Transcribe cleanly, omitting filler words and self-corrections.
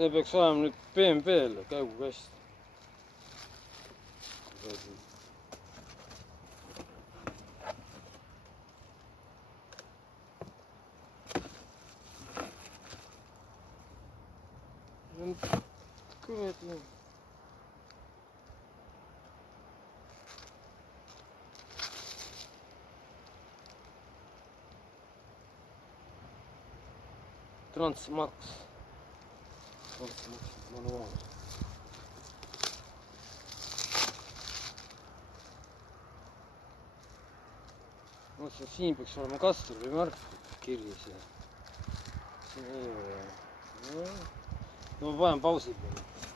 see peaks olema nüüd BMW-l käigukast. kuradi. Transmax manuaal. Mõtlesin, et siin peaks olema Kastori märk kirjas ja siin ei ole. No ma panen pausi peale.